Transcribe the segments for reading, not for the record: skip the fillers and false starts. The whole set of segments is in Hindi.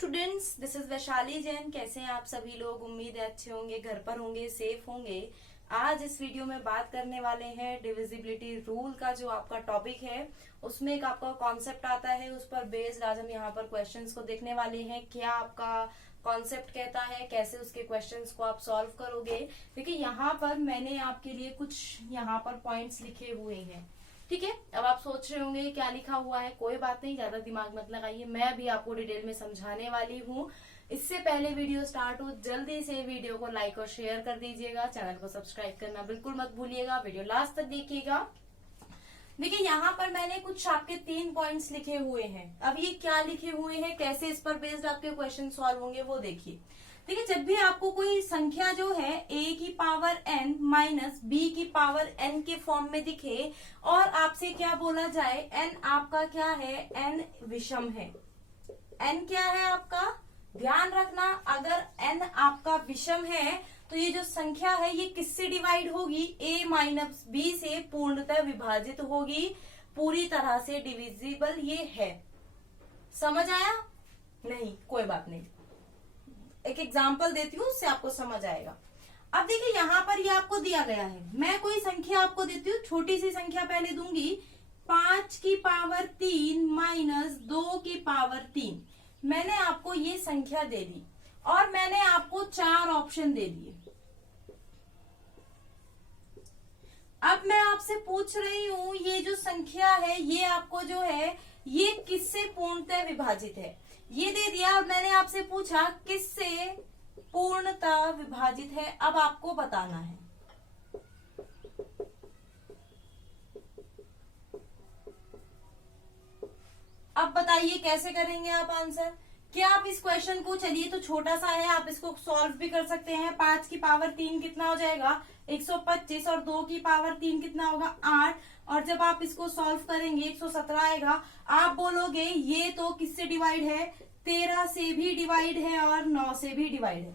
Students, this is Vaishali Jain. कैसे हैं आप सभी लोग? उम्मीद है अच्छे होंगे, घर पर होंगे, सेफ होंगे। आज इस वीडियो में बात करने वाले हैं डिविजिबिलिटी रूल का। जो आपका टॉपिक है उसमें एक आपका कॉन्सेप्ट आता है, उस पर बेस्ड आज हम यहाँ पर क्वेश्चंस को देखने वाले हैं। क्या आपका कॉन्सेप्ट कहता है, कैसे उसके क्वेश्चंस को आप सॉल्व करोगे। देखिए यहाँ पर मैंने आपके लिए कुछ यहाँ पर पॉइंट्स लिखे हुए हैं, ठीक है। अब आप सोच रहे होंगे क्या लिखा हुआ है, कोई बात नहीं, ज्यादा दिमाग मत लगाइए, मैं भी आपको डिटेल में समझाने वाली हूँ। इससे पहले वीडियो स्टार्ट हो, जल्दी से वीडियो को लाइक और शेयर कर दीजिएगा। चैनल को सब्सक्राइब करना बिल्कुल मत भूलिएगा, वीडियो लास्ट तक देखिएगा। देखिए यहाँ पर मैंने कुछ आपके 3 पॉइंट्स लिखे हुए हैं। अब ये क्या लिखे हुए हैं, कैसे इस पर बेस्ड आपके क्वेश्चन सॉल्व होंगे वो देखिए। देखिए जब भी आपको कोई संख्या जो है a की पावर n माइनस b की पावर n के फॉर्म में दिखे और आपसे क्या बोला जाए, n आपका क्या है, n विषम है। n क्या है आपका, ध्यान रखना, अगर n आपका विषम है तो ये जो संख्या है ये किससे डिवाइड होगी, a माइनस b से पूर्णतः विभाजित होगी, पूरी तरह से डिविजिबल ये है। समझ आया? नहीं, कोई बात नहीं, एक एग्जाम्पल देती हूँ, उससे आपको समझ आएगा। अब देखिए यहाँ पर ये आपको दिया गया है, मैं कोई संख्या आपको देती हूँ, छोटी सी संख्या पहले दूंगी, 5 की पावर 3 माइनस 2 की पावर 3। मैंने आपको ये संख्या दे दी और मैंने आपको 4 ऑप्शन दे दिए। अब मैं आपसे पूछ रही हूँ ये जो संख्या है ये आपको जो है ये किससे पूर्णतः विभाजित है, ये दे दिया। अब मैंने आपसे पूछा किससे पूर्णतः विभाजित है, अब आपको बताना है। अब बताइए कैसे करेंगे आप आंसर। क्या आप इस क्वेश्चन को, चलिए तो छोटा सा है, आप इसको सॉल्व भी कर सकते हैं। 5 की पावर 3 कितना हो जाएगा, 125, और 2 की पावर 3 कितना होगा, 8। और जब आप इसको सॉल्व करेंगे 117 आएगा। आप बोलोगे ये तो किससे डिवाइड है, 13 से भी डिवाइड है और 9 से भी डिवाइड है,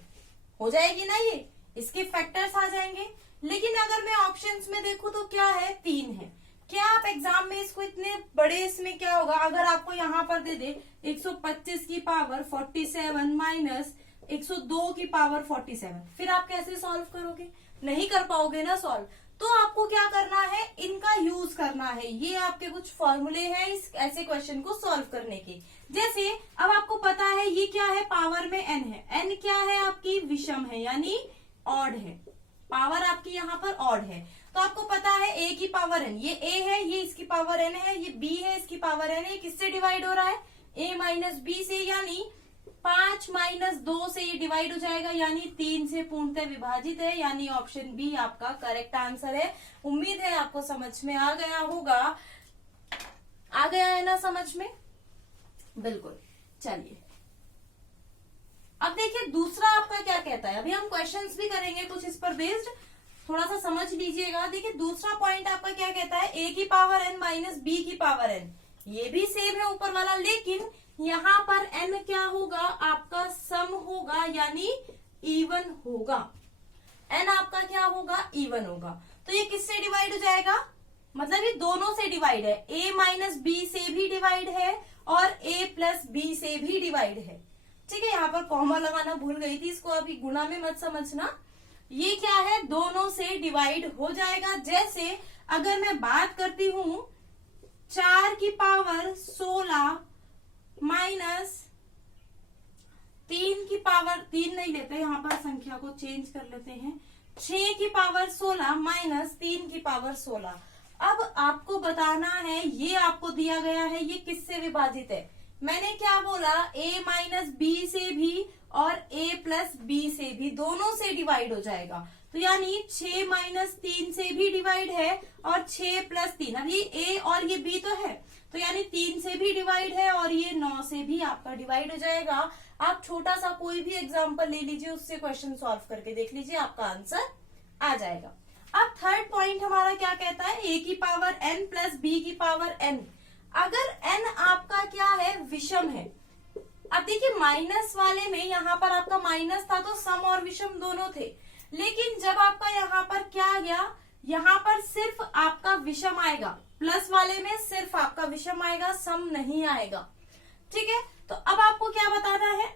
हो जाएगी ना, ये इसके फैक्टर्स आ जाएंगे। लेकिन अगर मैं ऑप्शंस में देखूं तो क्या है, 3 है। क्या आप एग्जाम में इसको इतने बड़े, इसमें क्या होगा, अगर आपको यहाँ पर दे दे 125 की पावर 47 माइनस 102 की पावर 47, फिर आप कैसे सॉल्व करोगे, नहीं कर पाओगे ना सॉल्व। तो आपको क्या करना है, इनका यूज करना है। ये आपके कुछ फॉर्मूले हैं इस ऐसे क्वेश्चन को सॉल्व करने के। जैसे अब आपको पता है ये क्या है, पावर में n है, n क्या है आपकी, विषम है यानी ऑड है, पावर आपकी यहाँ पर ऑड है। तो आपको पता है a की पावर n, ये a है, ये इसकी पावर n है, ये b है, इसकी पावर n है, ये किससे डिवाइड हो रहा है, a माइनस b से, यानी 5 माइनस 2 से ये डिवाइड हो जाएगा, यानी 3 से पूर्णतः विभाजित है, यानी ऑप्शन बी आपका करेक्ट आंसर है। उम्मीद है आपको समझ में आ गया होगा, आ गया है ना समझ में, बिल्कुल। चलिए अब देखिए दूसरा आपका क्या कहता है, अभी हम क्वेश्चंस भी करेंगे कुछ इस पर बेस्ड, थोड़ा सा समझ लीजिएगा। देखिए दूसरा पॉइंट आपका क्या कहता है, a की पावर n माइनस b की पावर n, ये भी सेम है ऊपर वाला, लेकिन यहाँ पर n क्या होगा, आपका सम होगा, यानी इवन होगा। n आपका क्या होगा, इवन होगा। तो ये किससे डिवाइड हो जाएगा, मतलब ये दोनों से डिवाइड है, a माइनस b से भी डिवाइड है और a प्लस b से भी डिवाइड है, ठीक है। यहाँ पर कॉमा लगाना भूल गई थी, इसको अभी गुणा में मत समझना। ये क्या है, दोनों से डिवाइड हो जाएगा। जैसे अगर मैं बात करती हूँ 4 की पावर 16 माइनस 3 की पावर, 3 नहीं लेते, यहाँ पर संख्या को चेंज कर लेते हैं, 6 की पावर 16 माइनस 3 की पावर 16। अब आपको बताना है, ये आपको दिया गया है, ये किससे विभाजित है। मैंने क्या बोला, a माइनस बी से भी और a प्लस बी से भी, दोनों से डिवाइड हो जाएगा। तो यानी 6 माइनस 3 से भी डिवाइड है और 6 प्लस 3, अब ये a और ये b तो है, तो यानी 3 से भी डिवाइड है और ये 9 से भी आपका डिवाइड हो जाएगा। आप छोटा सा कोई भी एग्जाम्पल ले लीजिए, उससे क्वेश्चन सॉल्व करके देख लीजिए, आपका आंसर आ जाएगा। अब थर्ड पॉइंट हमारा क्या कहता है, a की पावर n प्लस b की पावर n। अगर n आपका क्या है, विषम है। अब देखिए माइनस वाले में यहाँ पर आपका माइनस था तो सम और विषम दोनों थे, लेकिन जब आपका यहाँ पर क्या आ गया, यहाँ पर सिर्फ आपका विषम आएगा, प्लस वाले में सिर्फ आपका विषम आएगा, सम नहीं आएगा, ठीक है। तो अब आपको क्या बताना है,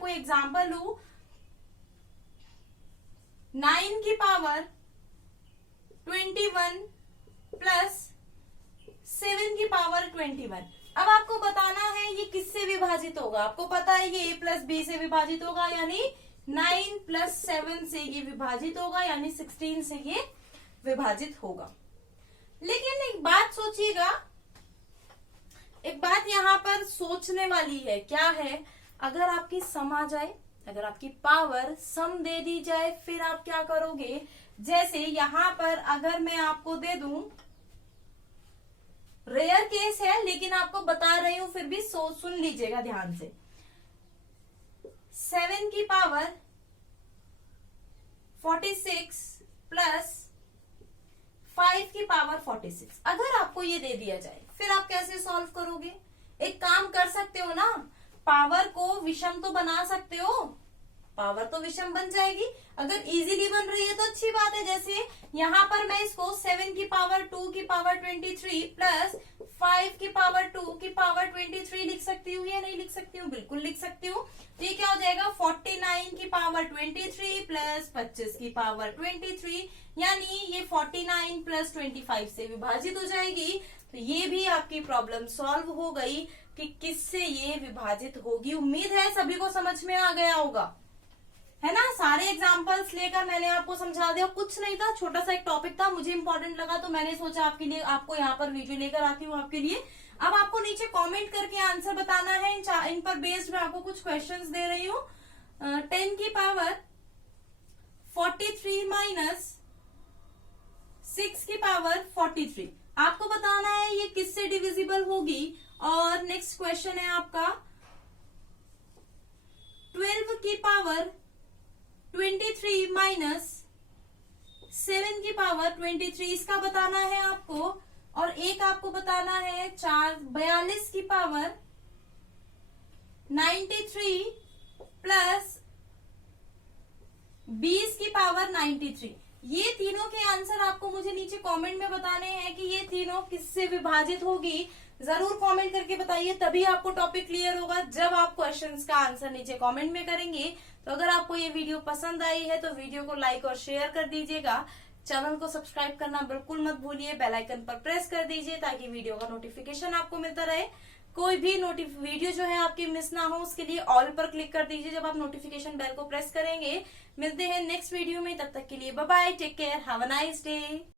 कोई एग्जाम्पल लू, 9 की पावर 21 प्लस 7 की पावर 21। अब आपको बताना है ये किससे विभाजित होगा। आपको पता है ये a प्लस बी से विभाजित होगा, यानी 9 प्लस 7 से ये विभाजित होगा, यानी 16 से ये विभाजित होगा। लेकिन एक बात सोचिएगा, एक बात यहाँ पर सोचने वाली है, क्या है, अगर आपकी सम आ जाए, अगर आपकी पावर सम दे दी जाए, फिर आप क्या करोगे। जैसे यहाँ पर अगर मैं आपको दे दूं, रेयर केस है लेकिन आपको बता रही हूं, फिर भी सुन लीजिएगा ध्यान से। 7 की पावर 46 प्लस 5 की पावर 46, अगर आपको ये दे दिया जाए, फिर आप कैसे सॉल्व करोगे। एक काम कर सकते हो ना, पावर को विषम तो बना सकते हो, पावर तो विषम बन जाएगी। अगर इजीली बन रही है तो अच्छी बात है। जैसे यहाँ पर मैं इसको 7 की पावर 2 की पावर 23 प्लस 5 की पावर 2 की पावर 23 लिख सकती हूँ या नहीं लिख सकती हूँ, बिल्कुल लिख सकती हूँ। तो ये क्या हो जाएगा, 49 की पावर 23 प्लस 25 की पावर 23, यानी ये 49 प्लस 25 से विभाजित हो जाएगी। तो ये भी आपकी प्रॉब्लम सॉल्व हो गई कि किससे ये विभाजित होगी। उम्मीद है सभी को समझ में आ गया होगा, है ना। सारे एग्जांपल्स लेकर मैंने आपको समझा दिया, कुछ नहीं था, छोटा सा एक टॉपिक था, मुझे इंपॉर्टेंट लगा तो मैंने सोचा आपके लिए, आपको यहाँ पर वीडियो लेकर आती हूँ आपके लिए। अब आपको नीचे कमेंट करके आंसर बताना है, इन पर बेस्ड मैं आपको कुछ क्वेश्चंस दे रही हूँ। 10 की पावर 43 माइनस 6 की पावर 43, आपको बताना है ये किससे डिविजिबल होगी। और नेक्स्ट क्वेश्चन है आपका 12 की पावर 23 माइनस 7 की पावर 23, इसका बताना है आपको। और एक आपको बताना है 42 की पावर 93 प्लस 20 की पावर 93। ये तीनों के आंसर आपको मुझे नीचे कमेंट में बताने हैं कि ये तीनों किससे विभाजित होगी। जरूर कमेंट करके बताइए, तभी आपको टॉपिक क्लियर होगा जब आप क्वेश्चंस का आंसर नीचे कमेंट में करेंगे। तो अगर आपको ये वीडियो पसंद आई है तो वीडियो को लाइक और शेयर कर दीजिएगा। चैनल को सब्सक्राइब करना बिल्कुल मत भूलिए, बेल आइकन पर प्रेस कर दीजिए ताकि वीडियो का नोटिफिकेशन आपको मिलता रहे। कोई भी वीडियो जो है आपकी मिस ना हो, उसके लिए ऑल पर क्लिक कर दीजिए जब आप नोटिफिकेशन बेल को प्रेस करेंगे। मिलते हैं नेक्स्ट वीडियो में, तब तक के लिए bye bye, take care, have a nice day.